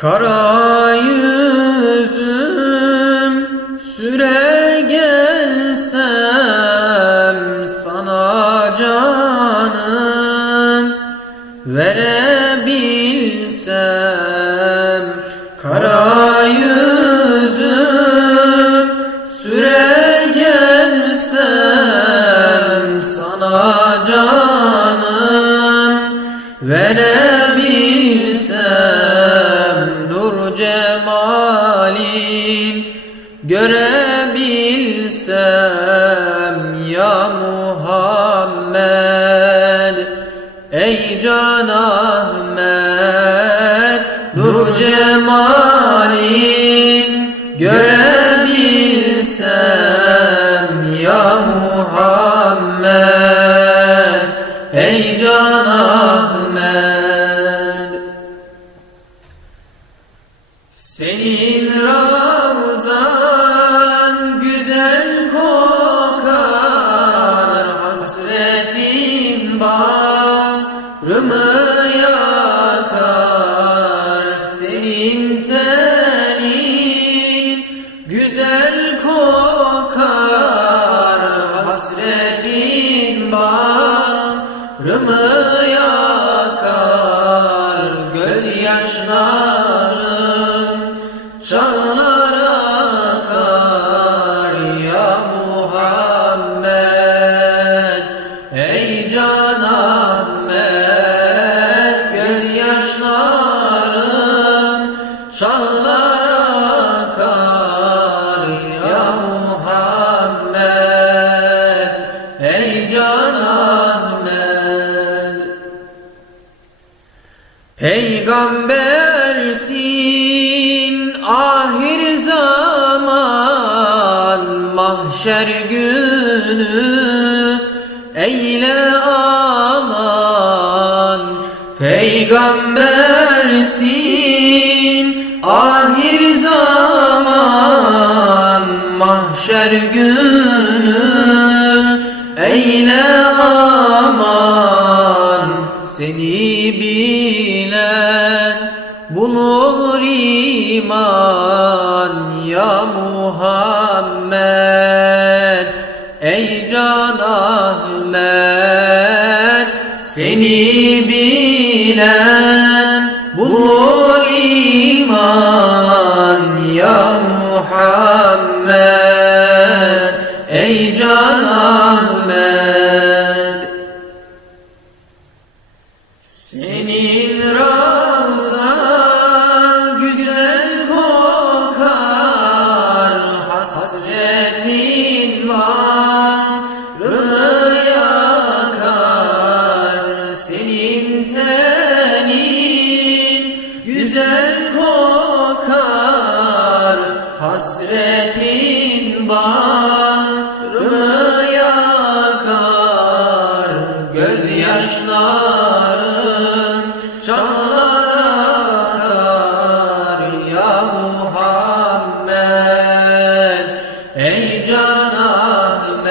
Kara yüzüm süre gelsem sana canım verebilsem. Kara yüzüm süre gelsem sana canım verebilsem cemalin görebilsem ya Muhammed ey can Ahmet nur cemalin Senin Peygambersin ahir zaman mahşer günü. Eyle aman Peygambersin ahir zaman mahşer günü iman ya Gözyaşlarım çağlar akar ya Muhammed. Ey can Ahmet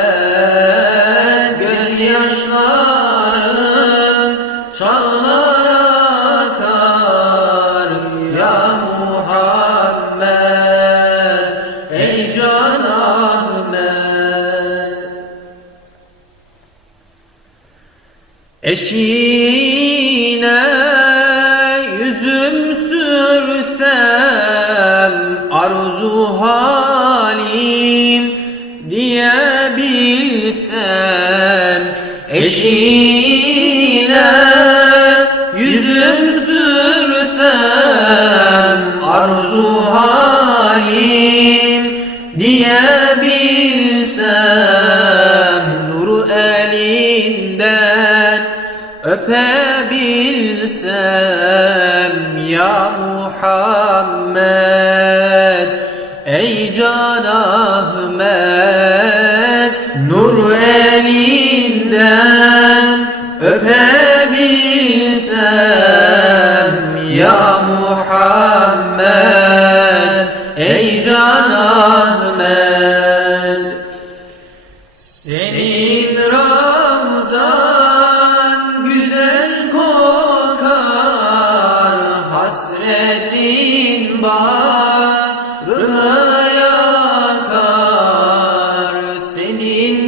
Gözyaşlarım çağlar akar ya Muhammed. Ey can Ahmet. Eşine sürsem arzu halim diyebilsem Eşine yüzüm sürsem arzu halim diyebilsem nuru elinden öpebilsem ya Muhammed. Ey can Ahmet nur elinden öpebilsem ya Muhammed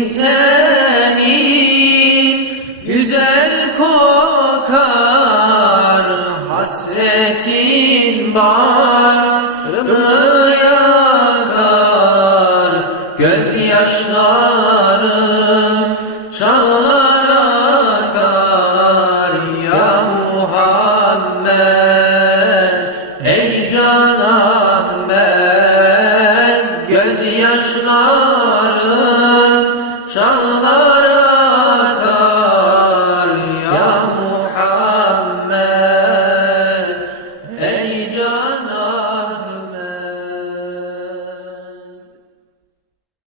Senin güzel kokar hasretin var